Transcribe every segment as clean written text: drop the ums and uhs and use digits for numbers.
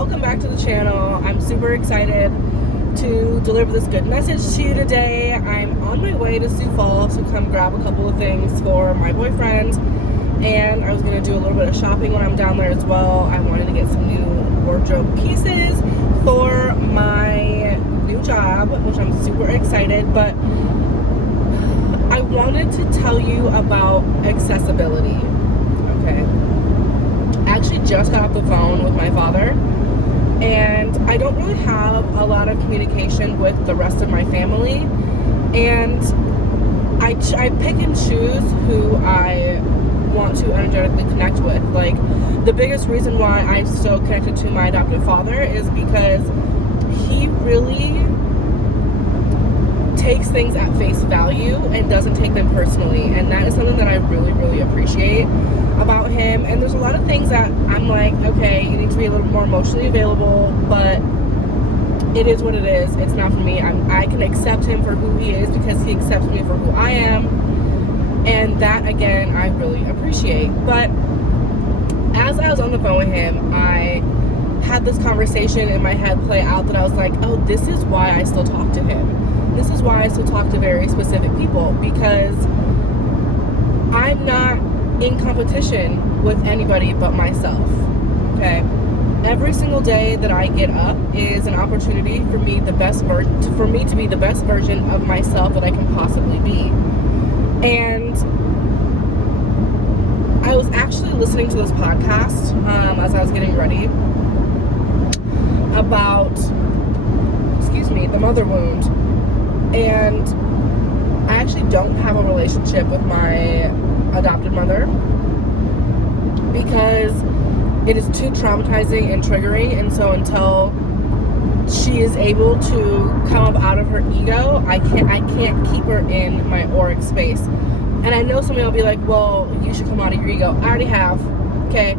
welcome back to the channel. I'm super excited to deliver this good message to you today. I'm on my way to Sioux Falls to come grab a couple of things for my boyfriend, and I was going to do a little bit of shopping when I'm down there as well. I wanted to get some new wardrobe pieces for my new job, which I'm super excited, but I wanted to tell you about accessibility, okay? I actually just got off the phone with my father, and I don't really have a lot of communication with the rest of my family, and I pick and choose who I want to energetically connect with. Like, the biggest reason why I'm still connected to my adoptive father is because he really takes things at face value and doesn't take them personally, and that is something that I really appreciate about him. And there's a lot of things that I'm like, okay, you need to be a little more emotionally available, but it is what it is. It's not for me. I can accept him for who he is because he accepts me for who I am, and that, again, I really appreciate. But as I was on the phone with him, I had this conversation in my head play out that I was like, oh, this is why I still talk to him. This is why I still talk to very specific people, because I'm not in competition with anybody but myself, okay? Every single day that I get up is an opportunity for me to be the best version of myself that I can possibly be. And I was actually listening to this podcast as I was getting ready about, the mother wound. And I actually don't have a relationship with my adopted mother because it is too traumatizing and triggering, and so until she is able to come up out of her ego, I can't keep her in my auric space. And I know somebody will be like, well, you should come out of your ego. I already have, okay?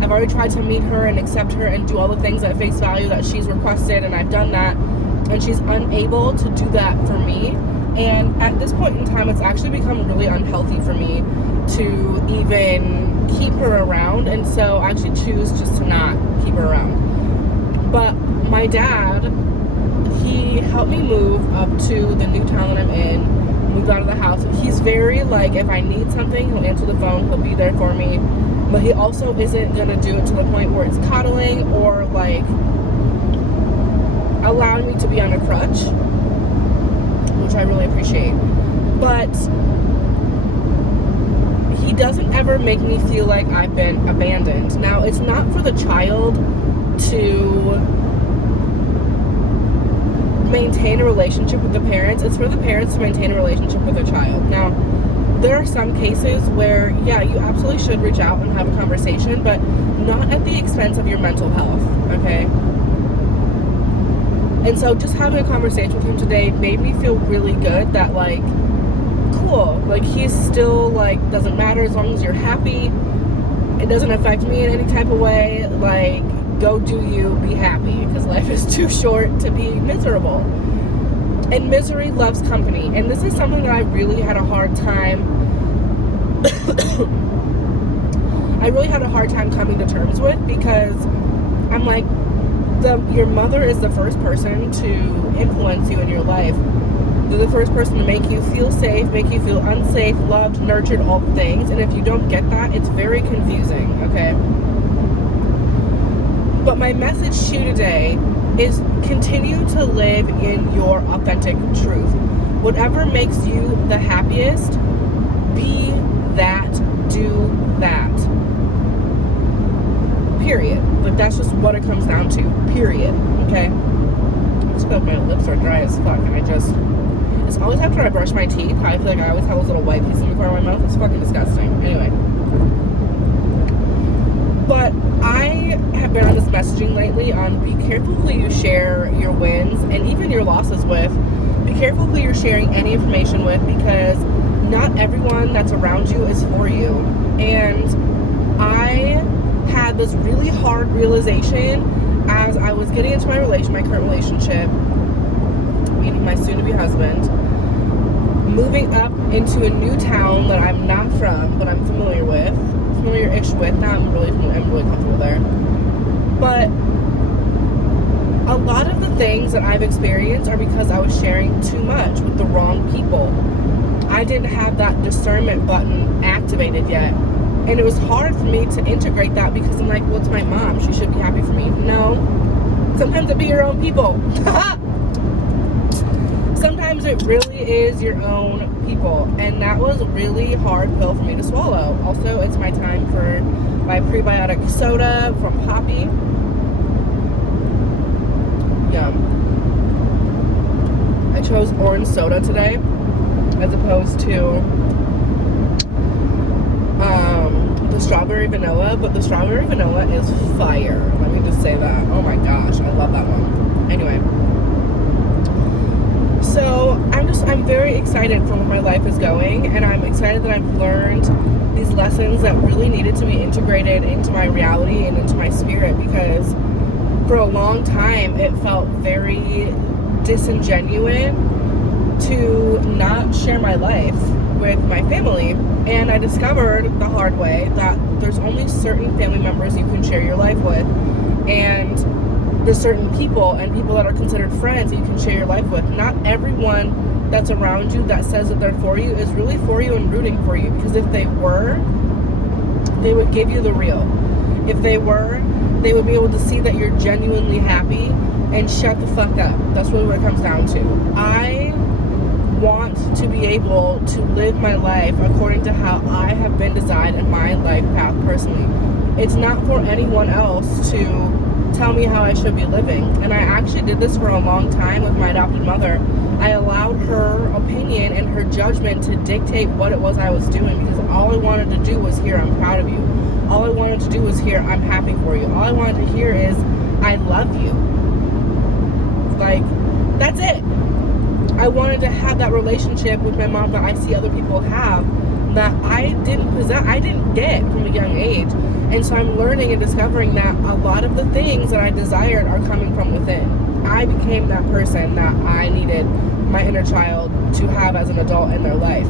I've already tried to meet her and accept her and do all the things at face value that she's requested, and I've done that, and she's unable to do that for me. And at this point in time, it's actually become really unhealthy for me to even keep her around, and so I actually choose just to not keep her around. But my dad, he helped me move up to the new town that I'm in, moved out of the house. He's very, like, if I need something, he'll answer the phone, he'll be there for me, but he also isn't gonna do it to the point where it's coddling or, like, allowing me to be on a crutch, which I really appreciate. But he doesn't ever make me feel like I've been abandoned. Now, it's not for the child to maintain a relationship with the parents. It's for the parents to maintain a relationship with their child. Now, there are some cases where, yeah, you absolutely should reach out and have a conversation, but not at the expense of your mental health, okay? And so just having a conversation with him today made me feel really good that, like, cool, like, he's still, like, doesn't matter as long as you're happy. It doesn't affect me in any type of way. Like, go do you, be happy, because life is too short to be miserable. And misery loves company. And this is something that I really had a hard time coming to terms with, because I'm like, your mother is the first person to influence you in your life. They're the first person to make you feel safe, make you feel unsafe, loved, nurtured, all the things. And if you don't get that, it's very confusing, okay? But my message to you today is continue to live in your authentic truth. Whatever makes you the happiest, be that, do that. Period. Like, that's just what it comes down to. Period. Okay? I just feel like my lips are dry as fuck, and it's always after I brush my teeth how I feel like I always have those little white pieces in the corner of my mouth. It's fucking disgusting. Anyway. But I have been on this messaging lately on be careful who you share your wins and even your losses with. Be careful who you're sharing any information with, because not everyone that's around you is for you. And I had this really hard realization as I was getting into my current relationship, meeting my soon-to-be husband, moving up into a new town that I'm not from, but I'm familiar-ish with. Now I'm really comfortable there. But a lot of the things that I've experienced are because I was sharing too much with the wrong people. I didn't have that discernment button activated yet. And it was hard for me to integrate that because I'm like, well, it's my mom. She should be happy for me. No. Sometimes it be your own people. Sometimes it really is your own people. And that was a really hard pill for me to swallow. Also, it's my time for my prebiotic soda from Poppy. Yum. I chose orange soda today as opposed to the strawberry vanilla, but the strawberry vanilla is fire. Let me just say that. Oh my gosh, I love that one. Anyway, so I'm very excited for where my life is going, and I'm excited that I've learned these lessons that really needed to be integrated into my reality and into my spirit, because for a long time it felt very disingenuous to not share my life with my family. And I discovered the hard way that there's only certain family members you can share your life with, and there's certain people and people that are considered friends that you can share your life with. Not everyone that's around you that says that they're for you is really for you and rooting for you, because if they were, they would give you the real. If they were, they would be able to see that you're genuinely happy and shut the fuck up. That's really what it comes down to. I want to be able to live my life according to how I have been designed in my life path personally. It's not for anyone else to tell me how I should be living. And I actually did this for a long time with my adopted mother. I allowed her opinion and her judgment to dictate what it was I was doing, because all I wanted to do was hear, I'm proud of you. All I wanted to do was hear, I'm happy for you. All I wanted to hear is, I love you. Like, that's it. I wanted to have that relationship with my mom that I see other people have, that I didn't possess, I didn't get from a young age. And so I'm learning and discovering that a lot of the things that I desired are coming from within. I became that person that I needed my inner child to have as an adult in their life.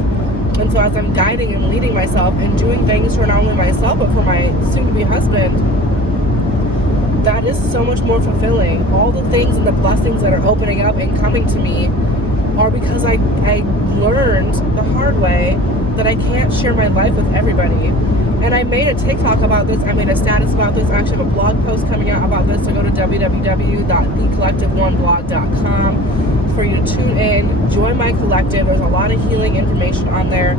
And so as I'm guiding and leading myself and doing things for not only myself but for my soon-to-be husband, that is so much more fulfilling. All the things and the blessings that are opening up and coming to me are because I learned the hard way that I can't share my life with everybody. And I made a TikTok about this. I made a status about this. I actually have a blog post coming out about this. So go to www.thecollectiveone.blog.com for you to tune in, join my collective. There's a lot of healing information on there,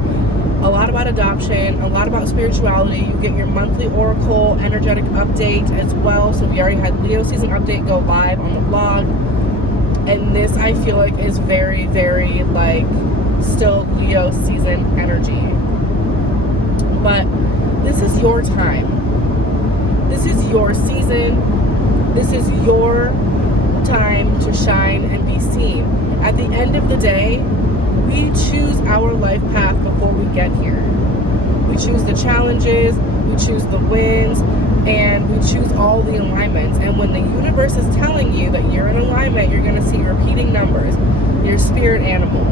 a lot about adoption, a lot about spirituality. You get your monthly oracle energetic update as well. So we already had Leo season update go live on the blog. And this, I feel like, is very, very, like, still Leo season energy. But this is your time. This is your season. This is your time to shine and be seen. At the end of the day, we choose our life path before we get here. We choose the challenges, we choose the wins, and we choose all the alignments. And when the universe is telling you that you're in alignment, you're going to see repeating numbers, your spirit animal,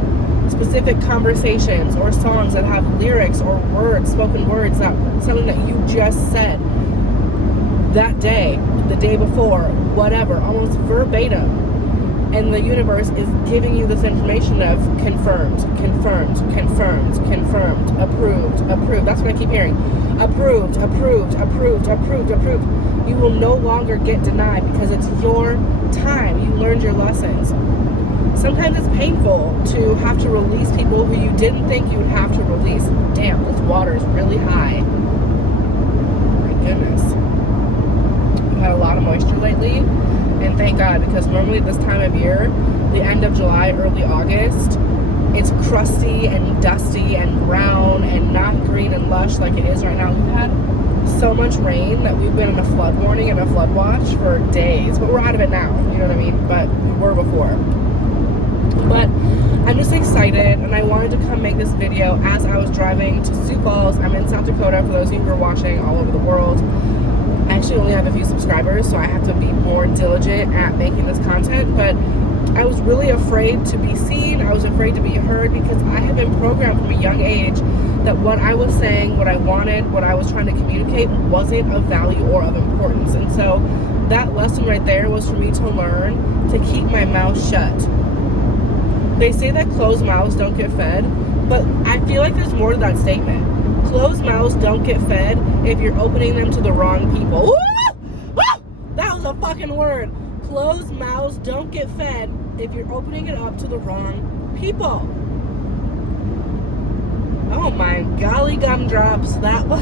specific conversations or songs that have lyrics or words, spoken words, that something that you just said that day, the day before, whatever, almost verbatim. And the universe is giving you this information of confirmed, confirmed, confirmed, confirmed, approved, approved. That's what I keep hearing. Approved, approved, approved, approved, approved. You will no longer get denied because it's your time. You learned your lessons. Sometimes it's painful to have to release people who you didn't think you would have to release. Damn, this water is really high. My goodness. I've had a lot of moisture lately. And thank God, because normally this time of year, the end of July, early August, it's crusty and dusty and brown and not green and lush like it is right now. We've had so much rain that we've been in a flood warning and a flood watch for days. But we're out of it now, you know what I mean? But we were before. But I'm just excited, and I wanted to come make this video as I was driving to Sioux Falls. I'm in South Dakota, for those of you who are watching all over the world. I actually only have a few subscribers, so I have to be more diligent at making this content, but I was really afraid to be seen. I was afraid to be heard, because I had been programmed from a young age that what I was saying, what I wanted, what I was trying to communicate communicate wasn't of value or of importance. And so that lesson right there was for me to learn to keep my mouth shut. They say that closed mouths don't get fed, but I feel like there's more to that statement. Closed mouths don't get fed if you're opening them to the wrong people. Woo! That was a fucking word. Closed mouths don't get fed if you're opening it up to the wrong people. Oh my golly gumdrops, that was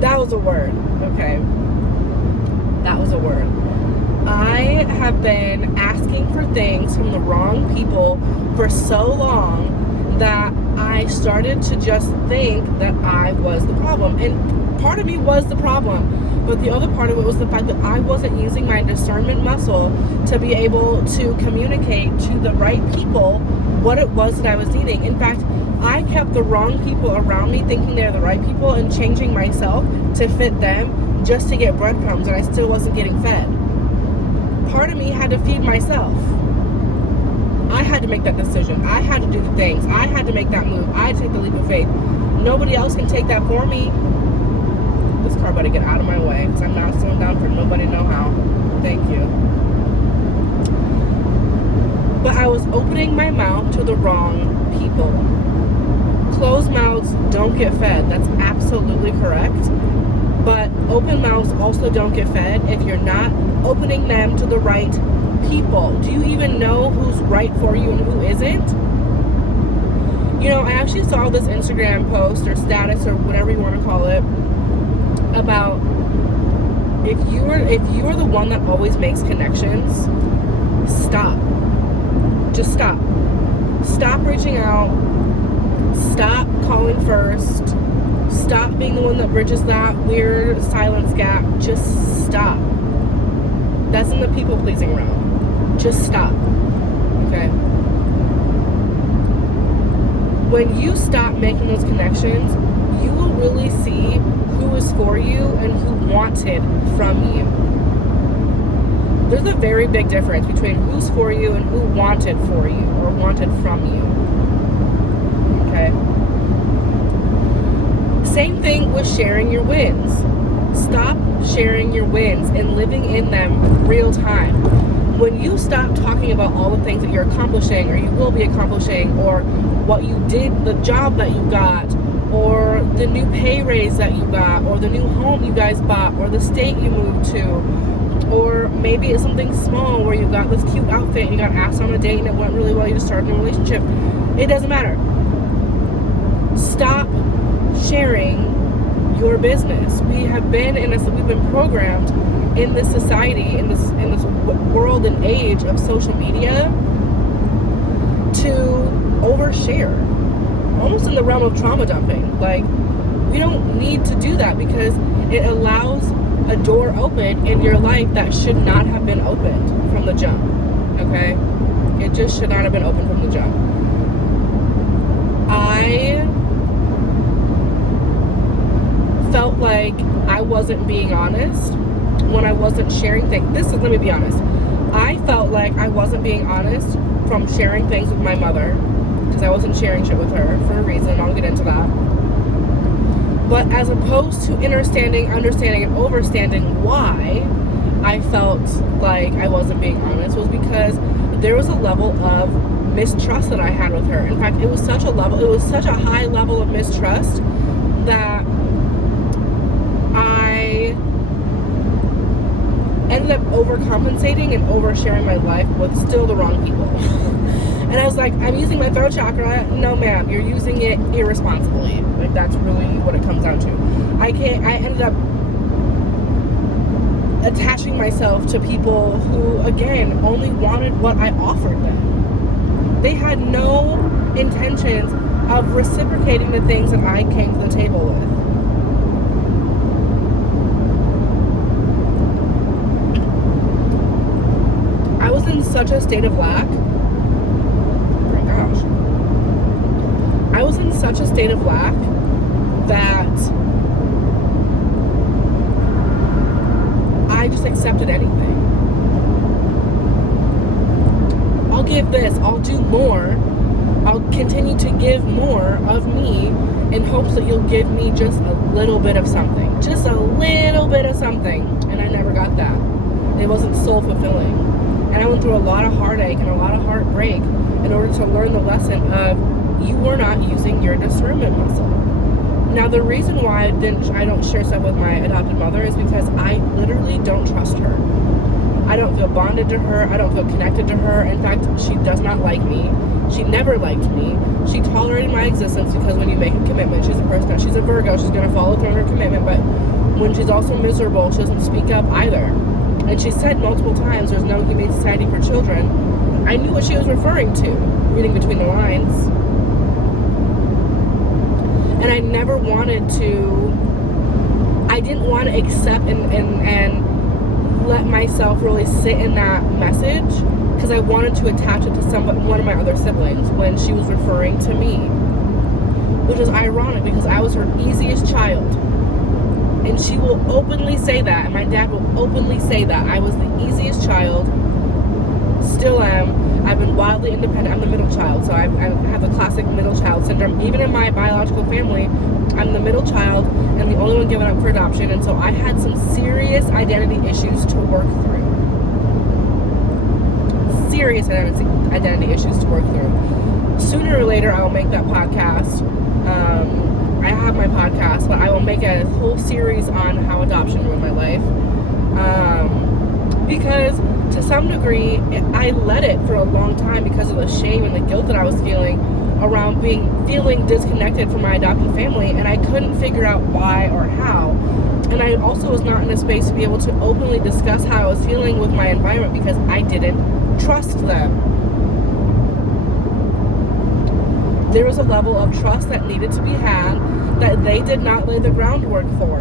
that was a word. Okay, that was a word. I have been asking for things from the wrong people for so long that I started to just think that I was the problem. And part of me was the problem, but the other part of it was the fact that I wasn't using my discernment muscle to be able to communicate to the right people what it was that I was needing. In fact, I kept the wrong people around me thinking they're the right people and changing myself to fit them just to get breadcrumbs, and I still wasn't getting fed. Part of me had to feed myself. I had to make that decision. I had to do the things. I had to make that move. I had to take the leap of faith. Nobody else can take that for me. This car better get out of my way because I'm not slowing down for nobody to know how. Thank you. But I was opening my mouth to the wrong people. Closed mouths don't get fed. That's absolutely correct. But open mouths also don't get fed if you're not opening them to the right people. Do you even know who's right for you and who isn't? You know, I actually saw this Instagram post or status or whatever you want to call it about if you are the one that always makes connections, stop. Just stop. Stop reaching out. Stop calling first. Stop being the one that bridges that weird silence gap. Just stop. That's in the people-pleasing realm. Just stop. Okay? When you stop making those connections, you will really see who is for you and who wanted from you. There's a very big difference between who's for you and who wanted for you or wanted from you. Okay? Same thing with sharing your wins. Stop sharing your wins and living in them real time. When you stop talking about all the things that you're accomplishing or you will be accomplishing or what you did, the job that you got, or the new pay raise that you got, or the new home you guys bought, or the state you moved to, or maybe it's something small where you got this cute outfit and you got asked on a date and it went really well, you just started a relationship. It doesn't matter. Stop sharing your business. We've been programmed in this society, in this world and age of social media to overshare, almost in the realm of trauma dumping. Like, we don't need to do that because it allows a door open in your life that should not have been opened from the jump. Okay? It just should not have been opened from the jump. I felt like I wasn't being honest when I wasn't sharing things. Let me be honest. I felt like I wasn't being honest from sharing things with my mother because I wasn't sharing shit with her for a reason. I'll get into that. But as opposed to understanding, and overstanding why I felt like I wasn't being honest was because there was a level of mistrust that I had with her. In fact, it was such a high level of mistrust that I ended up overcompensating and oversharing my life with still the wrong people. And I was like, I'm using my throat chakra. No, ma'am, you're using it irresponsibly. Like, that's really what it comes down to. I ended up attaching myself to people who, again, only wanted what I offered them. They had no intentions of reciprocating the things that I came to the table with. I was in such a state of lack. I was in such a state of lack that I just accepted anything. I'll give this, I'll do more, I'll continue to give more of me in hopes that you'll give me just a little bit of something. Just a little bit of something. And I never got that. It wasn't soul fulfilling. And I went through a lot of heartache and a lot of heartbreak in order to learn the lesson of you were not using your discernment muscle. Now, the reason why I don't share stuff with my adopted mother is because I literally don't trust her. I don't feel bonded to her. I don't feel connected to her. In fact, she does not like me. She never liked me. She tolerated my existence because when you make a commitment, she's a person that she's a Virgo. She's going to follow through on her commitment. But when she's also miserable, she doesn't speak up either. And she said multiple times, there's no humane society for children. I knew what she was referring to, reading between the lines. And I never wanted to, I didn't want to accept and let myself really sit in that message because I wanted to attach it to one of my other siblings when she was referring to me. Which is ironic because I was her easiest child. And she will openly say that, and my dad will openly say that. I was the easiest child, still am. I've been wildly independent. I'm the middle child, so I have the classic middle child syndrome. Even in my biological family, I'm the middle child and the only one given up for adoption, and so I had some serious identity issues to work through. Serious identity issues to work through. Sooner or later, I'll make that podcast. I have my podcast, but I will make a whole series on how adoption ruined my life. Because to some degree, I let it for a long time because of the shame and the guilt that I was feeling around feeling disconnected from my adopted family, and I couldn't figure out why or how. And I also was not in a space to be able to openly discuss how I was feeling with my environment because I didn't trust them. There was a level of trust that needed to be had that they did not lay the groundwork for.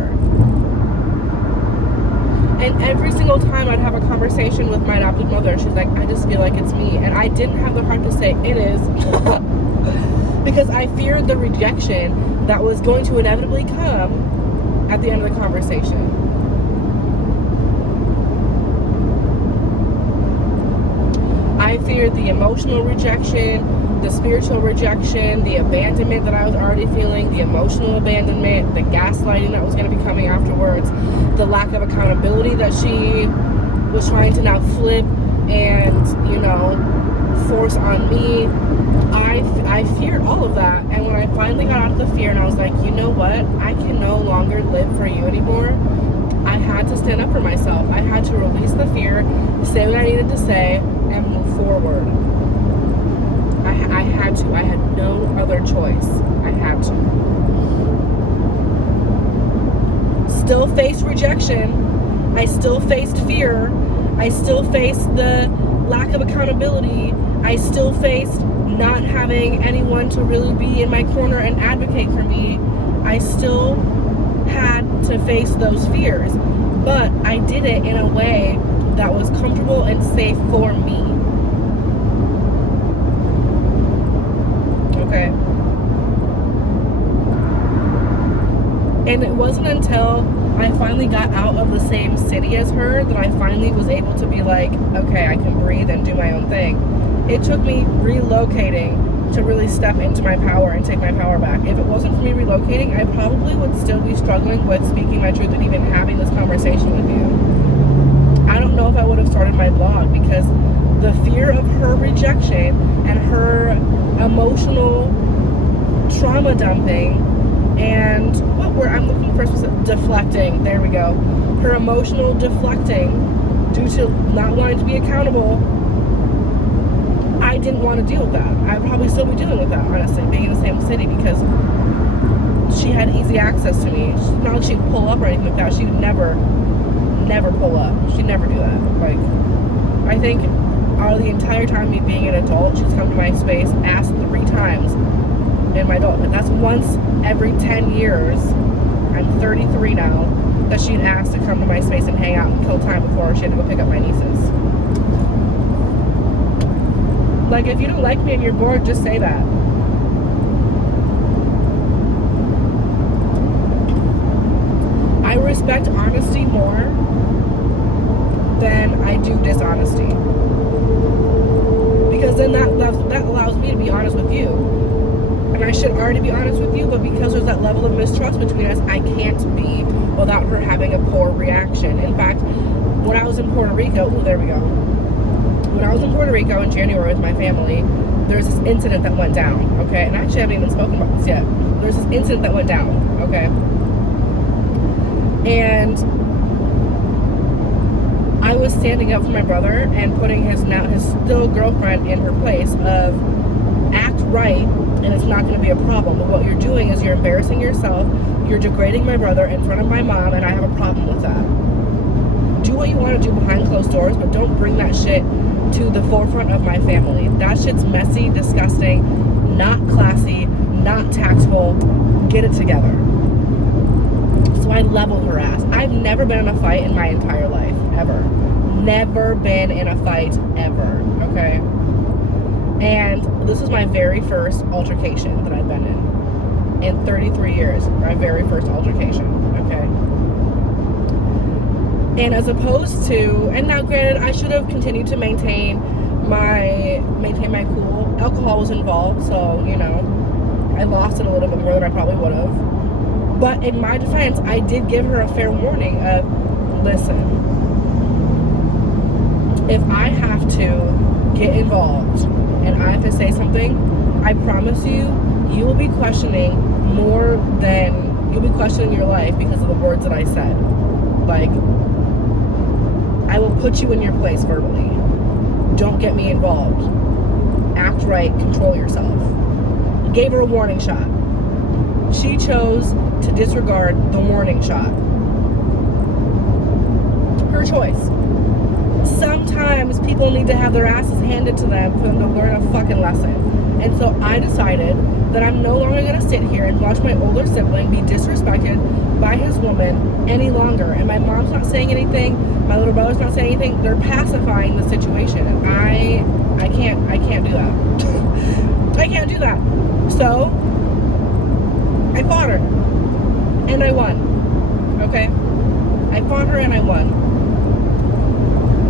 And every single time I'd have a conversation with my adopted mother, she's like, I just feel like it's me. And I didn't have the heart to say it is because I feared the rejection that was going to inevitably come at the end of the conversation. I feared the emotional rejection, the spiritual rejection, the abandonment that I was already feeling, the emotional abandonment, the gaslighting that was going to be coming afterwards, the lack of accountability that she was trying to now flip and, force on me. I feared all of that. And when I finally got out of the fear and I was like, you know what? I can no longer live for you anymore. I had to stand up for myself. I had to release the fear, say what I needed to say, and move forward. I had to. I had no other choice. I had to. Still faced rejection. I still faced fear. I still faced the lack of accountability. I still faced not having anyone to really be in my corner and advocate for me. I still had to face those fears. But I did it in a way that was comfortable and safe for me. Okay. And it wasn't until I finally got out of the same city as her that I finally was able to be like, okay, I can breathe and do my own thing. It took me relocating to really step into my power and take my power back. If it wasn't for me relocating, I probably would still be struggling with speaking my truth and even having this conversation with you. I don't know if I would have started my blog because the fear of her rejection and her emotional trauma dumping and I'm looking for deflecting. There we go. Her emotional deflecting due to not wanting to be accountable. I didn't want to deal with that. I'd probably still be dealing with that, honestly, being in the same city because she had easy access to me. It's not like she'd pull up or anything like that. She would never pull up. She'd never do that. Like, I think out of the entire time me being an adult, she's come to my space, asked 3 times in my adulthood. That's once every 10 years. I'm 33 now. That she'd asked to come to my space and hang out and kill time before she had to go pick up my nieces. Like, if you don't like me and you're bored, just say that. I respect honesty more than I do dishonesty. Because then that allows me to be honest with you. And I should already be honest with you, but because there's that level of mistrust between us, I can't be without her having a poor reaction. In fact, when I was in Puerto Rico, there we go. When I was in Puerto Rico in January with my family, there's this incident that went down, okay? And I actually haven't even spoken about this yet. There's this incident that went down, okay? And I was standing up for my brother and putting his still girlfriend in her place of act right and it's not going to be a problem. But what you're doing is you're embarrassing yourself, you're degrading my brother in front of my mom, and I have a problem with that. Do what you want to do behind closed doors, but don't bring that shit to the forefront of my family. That shit's messy, disgusting, not classy, not tactful. Get it together. So I leveled her ass. I've never been in a fight in my entire life, ever. Never been in a fight, ever, okay? And this was my very first altercation that I've been in 33 years. My very first altercation, okay? And as opposed to, and now granted, I should have continued to maintain my cool. Alcohol was involved, so, you know, I lost it a little bit more than I probably would have. But in my defense, I did give her a fair warning of, listen, if I have to get involved and I have to say something, I promise you, you will be questioning you'll be questioning your life because of the words that I said. Like, I will put you in your place verbally. Don't get me involved. Act right, control yourself. Gave her a warning shot. She chose to disregard the warning shot. Her choice. Sometimes people need to have their asses handed to them for them to learn a fucking lesson. And so I decided that I'm no longer going to sit here and watch my older sibling be disrespected by his woman any longer. And my mom's not saying anything, my little brother's not saying anything. They're pacifying the situation. And I can't do that. I can't do that. So I fought her and I won. Okay? I fought her and I won.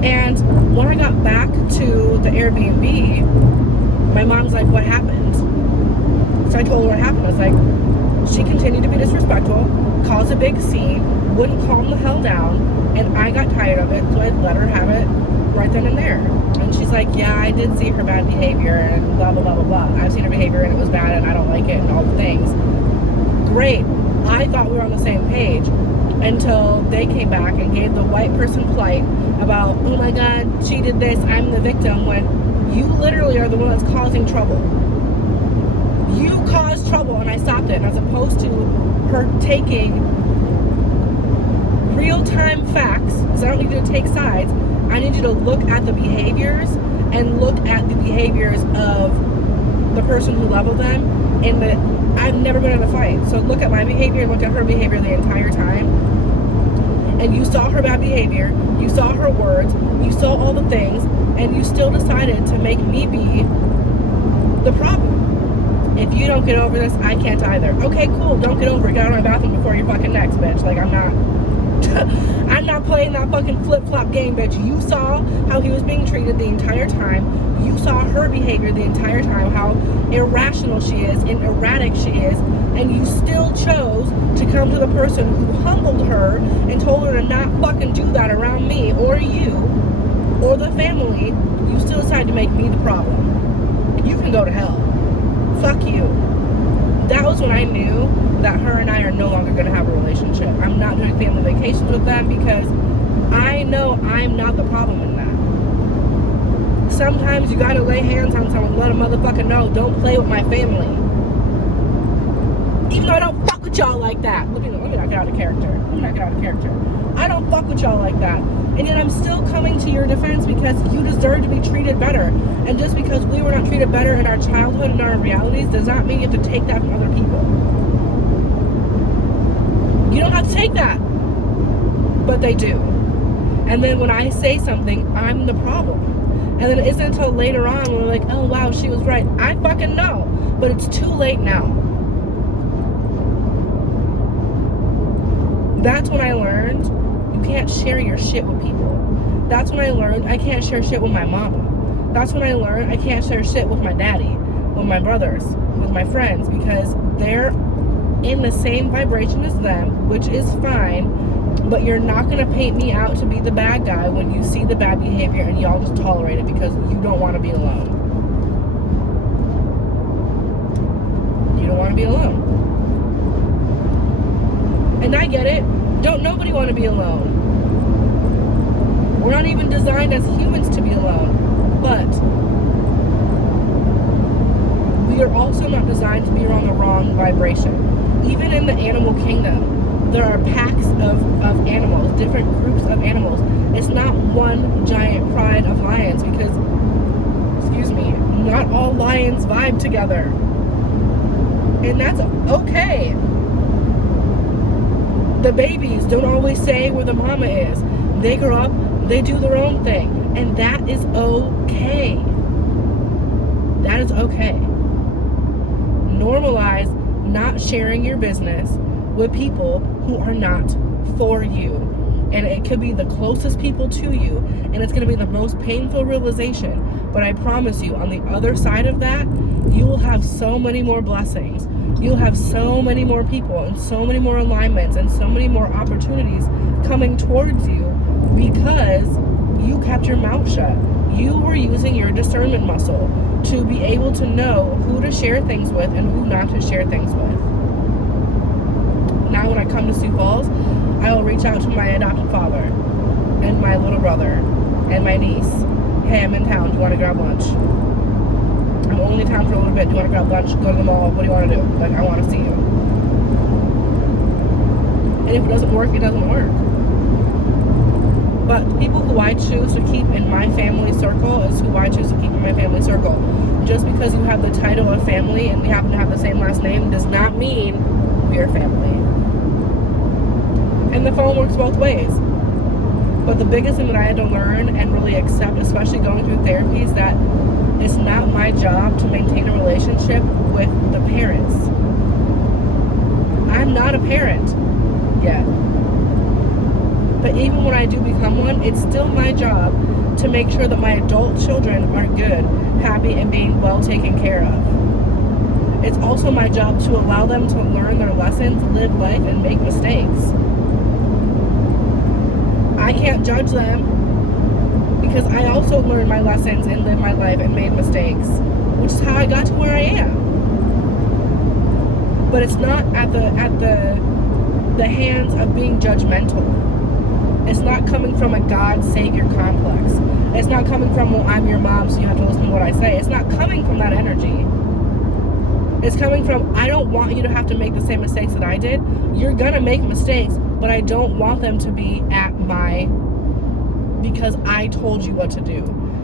And when I got back to the Airbnb, my mom's like, what happened? So I told her what happened. I was like, she continued to be disrespectful, caused a big scene, wouldn't calm the hell down, and I got tired of it, so I let her have it right then and there. And she's like, yeah, I did see her bad behavior, and blah, blah, blah, blah, blah. I've seen her behavior, and it was bad, and I don't like it, and all the things. Great. I thought we were on the same page until they came back and gave the white person plight about, oh my God, she did this, I'm the victim, when you literally are the one that's causing trouble. You caused trouble and I stopped it. And as opposed to her taking real-time facts, because I don't need you to take sides, I need you to look at the behaviors and look at the behaviors of the person who leveled them. And that I've never been in a fight. So look at my behavior and look at her behavior the entire time. And you saw her bad behavior, you saw her words, you saw all the things, and you still decided to make me be the problem. If you don't get over this, I can't either. Okay, cool, don't get over it. Get out of my bathroom before you're fucking next, bitch. Like, I'm not playing that fucking flip-flop game, bitch. You saw how he was being treated the entire time. You saw her behavior the entire time, how irrational she is and erratic she is, and you still chose to come to the person who humbled her and told her to not fucking do that around me or you or the family. You still decided to make me the problem. You can go to hell. Fuck you. That was when I knew that her and I are no longer going to have a relationship. I'm not doing family vacations with them because I know I'm not the problem in that. Sometimes you gotta lay hands on someone and let a motherfucker know, don't play with my family. Even though I don't fuck with y'all like that. Let me not get out of character. I don't fuck with y'all like that. And yet I'm still coming to your defense because you deserve to be treated better. And just because we were not treated better in our childhood and our realities does not mean you have to take that from other people. You don't have to take that. But they do. And then when I say something, I'm the problem. And then it isn't until later on when we're like, oh wow, she was right. I fucking know. But it's too late now. That's when I learned you can't share your shit with people. That's when I learned I can't share shit with my mama. That's when I learned I can't share shit with my daddy. with my brothers, with my friends, because they're in the same vibration as them, which is fine, but you're not going to paint me out to be the bad guy when you see the bad behavior and y'all just tolerate it because you don't want to be alone. You don't want to be alone. And I get it. Don't nobody want to be alone. We're not even designed as humans to be alone. But we are also not designed to be on the wrong vibration. Even in the animal kingdom, there are packs of animals, different groups of animals. It's not one giant pride of lions because, excuse me, not all lions vibe together. And that's okay. The babies don't always say where the mama is. They grow up, they do their own thing. And that is okay. That is okay. Normalize not sharing your business with people who are not for you. And it could be the closest people to you. And it's going to be the most painful realization. But I promise you, on the other side of that, you will have so many more blessings. You'll have so many more people and so many more alignments and so many more opportunities coming towards you because you kept your mouth shut. You were using your discernment muscle to be able to know who to share things with and who not to share things with. Now when I come to Sioux Falls, I will reach out to my adopted father and my little brother and my niece. Hey, I'm in town. Do you want to grab lunch? I'm only in town for a little bit. Do you want to grab lunch? Go to the mall? What do you want to do? Like, I want to see you. And if it doesn't work, it doesn't work. But the people who I choose to keep in my family circle is who I choose to keep in my family circle. Just because you have the title of family and we happen to have the same last name does not mean we are family. And the phone works both ways. But the biggest thing that I had to learn and really accept, especially going through therapy, is that it's not my job to maintain a relationship with the parents. I'm not a parent yet. But even when I do become one, it's still my job to make sure that my adult children are good, happy, and being well taken care of. It's also my job to allow them to learn their lessons, live life, and make mistakes. I can't judge them because I also learned my lessons and lived my life and made mistakes, which is how I got to where I am. But it's not at the hands of being judgmental. It's not coming from a God Savior complex. It's not coming from, well, I'm your mom, so you have to listen to what I say. It's not coming from that energy. It's coming from, I don't want you to have to make the same mistakes that I did. You're gonna make mistakes, but I don't want them to be at because I told you what to do.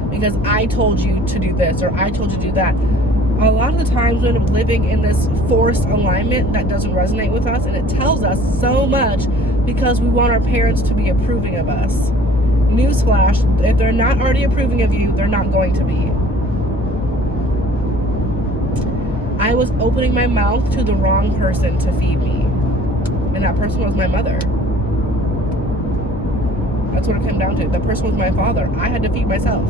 Because I told you to do this, or I told you to do that. A lot of the times when I'm living in this forced alignment that doesn't resonate with us, and it tells us so much because we want our parents to be approving of us. Newsflash, if they're not already approving of you, they're not going to be. I was opening my mouth to the wrong person to feed me. And that person was my mother. That's what it came down to. That person was my father. I had to feed myself.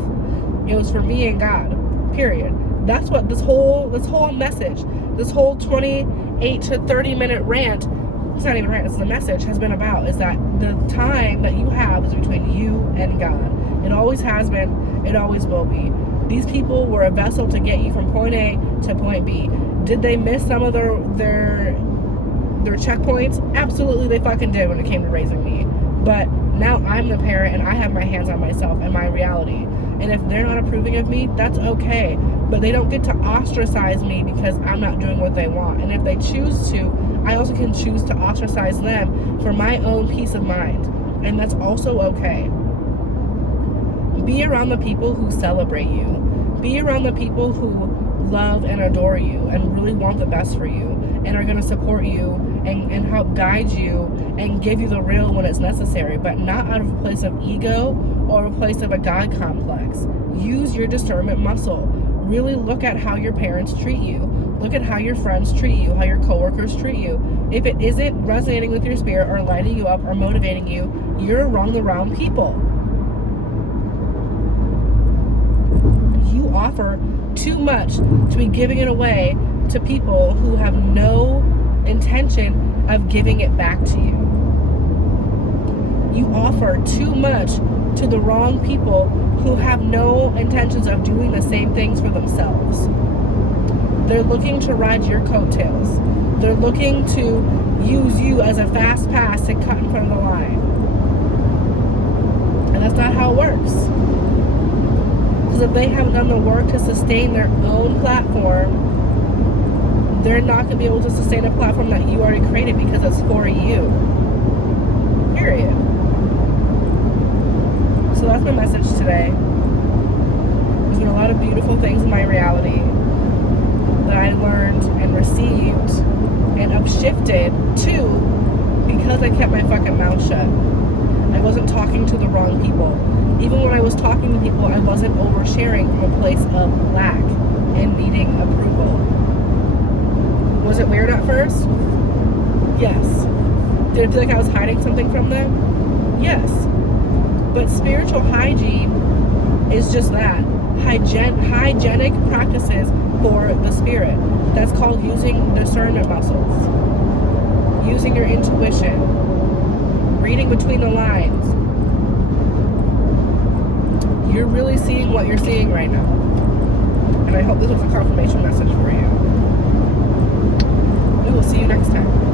It was for me and God. Period. That's what this whole message, this whole 28 to 30 minute rant, it's not even rant, it's the message, has been about, is that the time that you have is between you and God. It always has been. It always will be. These people were a vessel to get you from point A to point B. Did they miss some of their checkpoints? Absolutely, they fucking did when it came to raising me. But now I'm the parent and I have my hands on myself and my reality. And if they're not approving of me, that's okay. But they don't get to ostracize me because I'm not doing what they want. And if they choose to, I also can choose to ostracize them for my own peace of mind. And that's also okay. Be around the people who celebrate you. Be around the people who love and adore you and really want the best for you and are going to support you and help guide you and give you the real when it's necessary, but not out of a place of ego or a place of a God complex. Use your discernment muscle. Really look at how your parents treat you. Look at how your friends treat you, how your coworkers treat you. If it isn't resonating with your spirit or lighting you up or motivating you, you're around the wrong people. You offer too much to be giving it away to people who have no intention of giving it back to you. You offer too much to the wrong people who have no intentions of doing the same things for themselves. They're looking to ride your coattails. They're looking to use you as a fast pass to cut in front of the line. And that's not how it works. Because if they haven't done the work to sustain their own platform, they're not going to be able to sustain a platform that you already created because it's for you. Period. So that's my message today. There's been a lot of beautiful things in my reality that I learned and received and upshifted to because I kept my fucking mouth shut. I wasn't talking to the wrong people. Even when I was talking to people, I wasn't oversharing from a place of lack and needing approval. Was it weird at first? Yes. Did it feel like I was hiding something from them? Yes. But spiritual hygiene is just that. Hygienic practices for the spirit. That's called using discernment muscles. Using your intuition. Reading between the lines. You're really seeing what you're seeing right now. And I hope this was a confirmation message for you. We will see you next time.